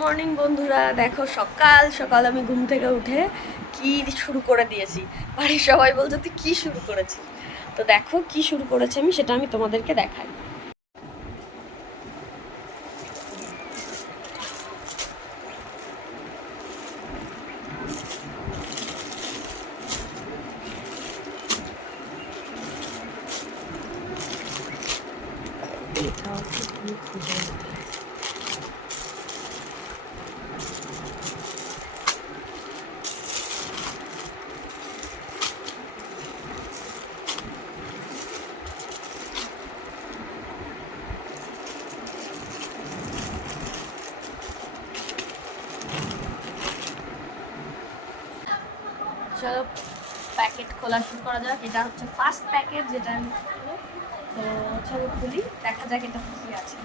Morning বন্ধুরা, দেখো সকাল সকাল আমি ঘুম থেকে উঠে কি শুরু করে দিয়েছি। বাড়ির সবাই বলছে তুই কি শুরু করেছিস। তো দেখো কি শুরু করেছি আমি, সেটা আমি তোমাদেরকে দেখাই। চলো প্যাকেট খোলা শুরু করা যাক। এটা হচ্ছে ফার্স্ট প্যাকেট যেটা আমি খুলবো। তো চলো খুলি, দেখা যাক এটা কি আছে।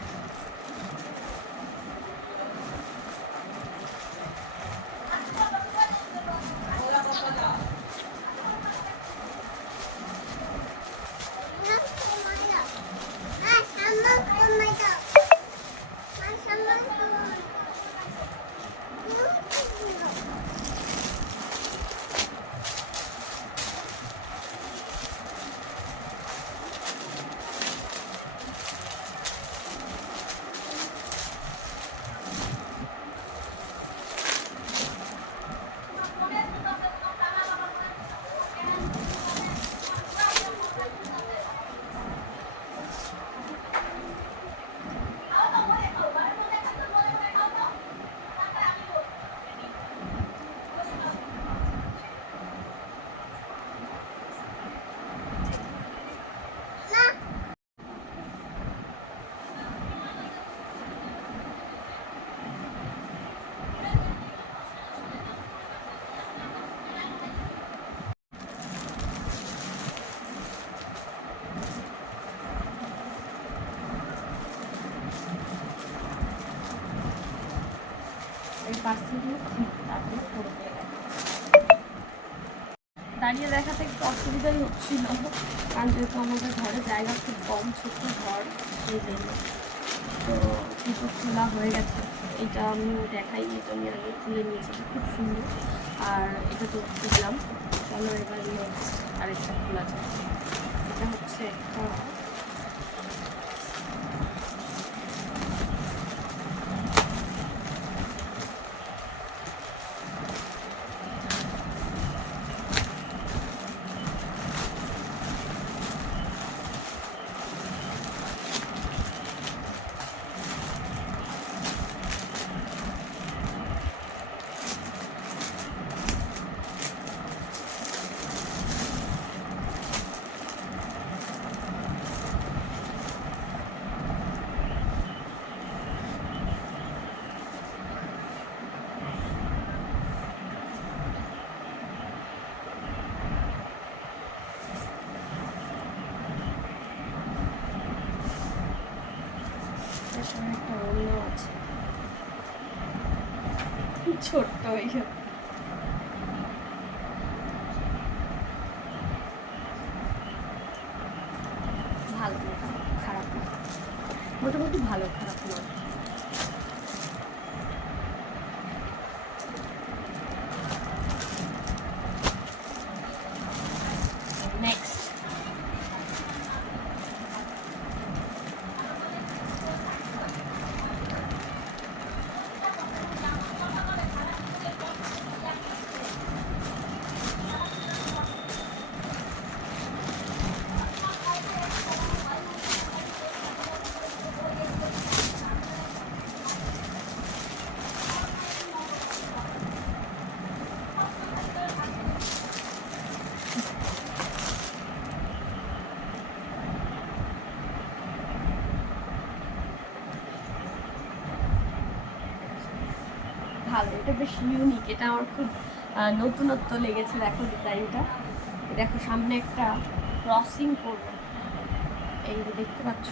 দাঁড়িয়ে দেখাতে একটু অসুবিধাই হচ্ছিল, কারণ যেহেতু আমাদের ঘরে জায়গা খুব কম, ছোট্ট ঘর, সেই জন্য। তো কিছু খোলা হয়ে গেছে, এটা আমি দেখাই, এটা আমি আগে খুলে নিয়েছি, খুব সুন্দর। আর এটা তো খুললাম, চলো এবার নেক্সট আরেকটা খোলা যায়। এটা হচ্ছে একটা একটা অন্য আছে, ছোট্ট এইসব। ভালো, খারাপ না, মোটামুটি ভালো, খারাপ নয়। নেক্সট ভালো, এটা বেশ ইউনিক, এটা আমার খুব নতুনত্ব লেগেছে। দেখো ডিজাইনটা, দেখো সামনে একটা ক্রসিং করবে, এই যে দেখতে পাচ্ছ,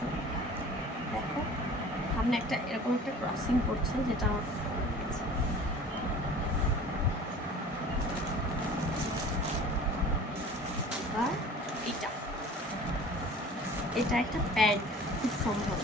দেখো সামনে একটা এরকম একটা ক্রসিং করছে, যেটা আমার খুব ভালো লেগেছে। এবার এটা এটা একটা প্যান্ট খুব সম্ভব।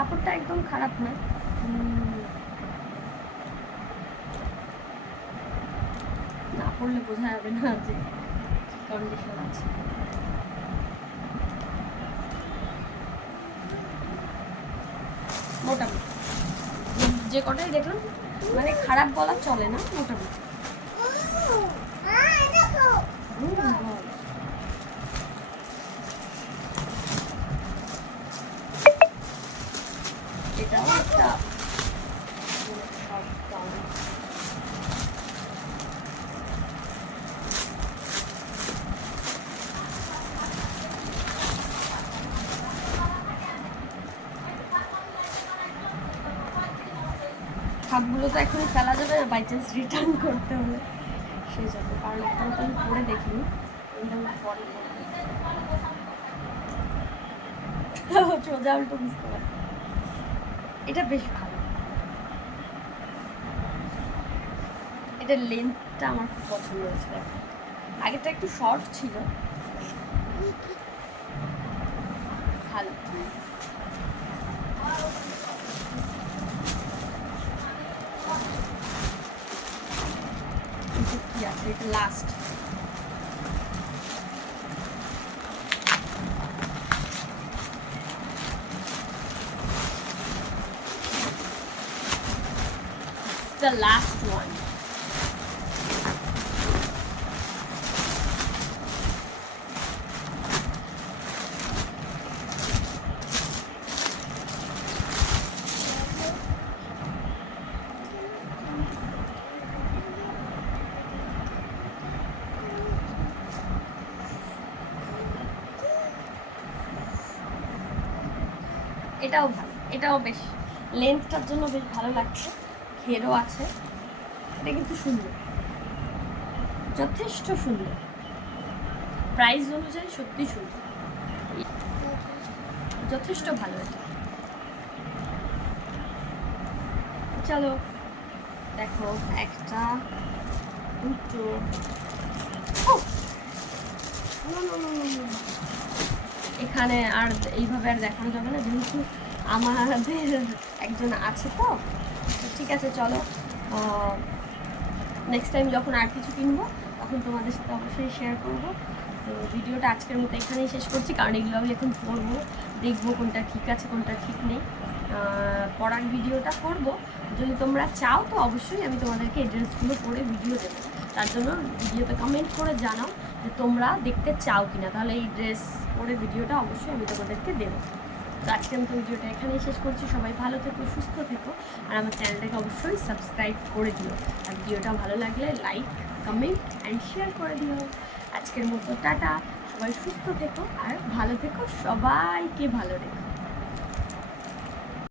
কাপড়টা একদম খারাপ না, না পড়লে বোঝা যাবে না যে কন্ডিশন আছে। মোটামুটি যে কটাই দেখলাম, মানে খারাপ বলা চলে না, মোটামুটি। এটাও একটা খাপগুলো তো এখনই ফেলা যাবে না, বাই চান্স রিটার্ন করতে হলে সেই জন্য, কারণ এখনো তো আমি পরে দেখিনি, পরে সোজা উল্টো বুঝতে পারি। এটা বেশ ভালো, এটার লেন্থটা আমার খুব পছন্দ হয়েছে। আগেরটা একটু শর্ট ছিল, ভালো। কি আছে এটা লাস্ট, the last one. এটাও ভালো, এটাও বেশ লেন্থটার জন্য বেশ ভালো লাগছে, ঘেরও আছে। এটা কিন্তু সুন্দর, যথেষ্ট সুন্দর, প্রাইস অনুযায়ী সত্যি সুন্দর, যথেষ্ট ভালো। এটা চলো দেখো, একটা দুটো, এখানে আর এইভাবে আর দেখানো যাবে না, যেহেতু আমাদের একজন আছে, তো ঠিক আছে চলো, নেক্সট টাইম যখন আর কিছু কিনবো তখন তোমাদের সাথে অবশ্যই শেয়ার করব। তো ভিডিওটা আজকের মতো এখানেই শেষ করছি, কারণ এগুলো আমি এখন পড়বো, দেখবো কোনটা ঠিক আছে কোনটা ঠিক নেই। পড়ার ভিডিওটা করব, যদি তোমরা চাও তো অবশ্যই আমি তোমাদেরকে এই ড্রেসগুলো পরে ভিডিও দেবো। তার জন্য ভিডিওতে কমেন্ট করে জানাও যে তোমরা দেখতে চাও কিনা, তাহলে এই ড্রেস পরে ভিডিওটা অবশ্যই আমি তোমাদেরকে দেবো। তো আজকে আমি তো ভিডিওটা এখানেই শেষ করছি। সবাই ভালো থেকো, সুস্থ থেকো, আর আমার চ্যানেলটাকে অবশ্যই সাবস্ক্রাইব করে দিও, আর ভিডিওটা ভালো লাগলে লাইক, কমেন্ট অ্যান্ড শেয়ার করে দিও। আজকের মতো টাটা, সবাই সুস্থ থেকো আর ভালো থেকো, সবাইকে ভালো রেখো।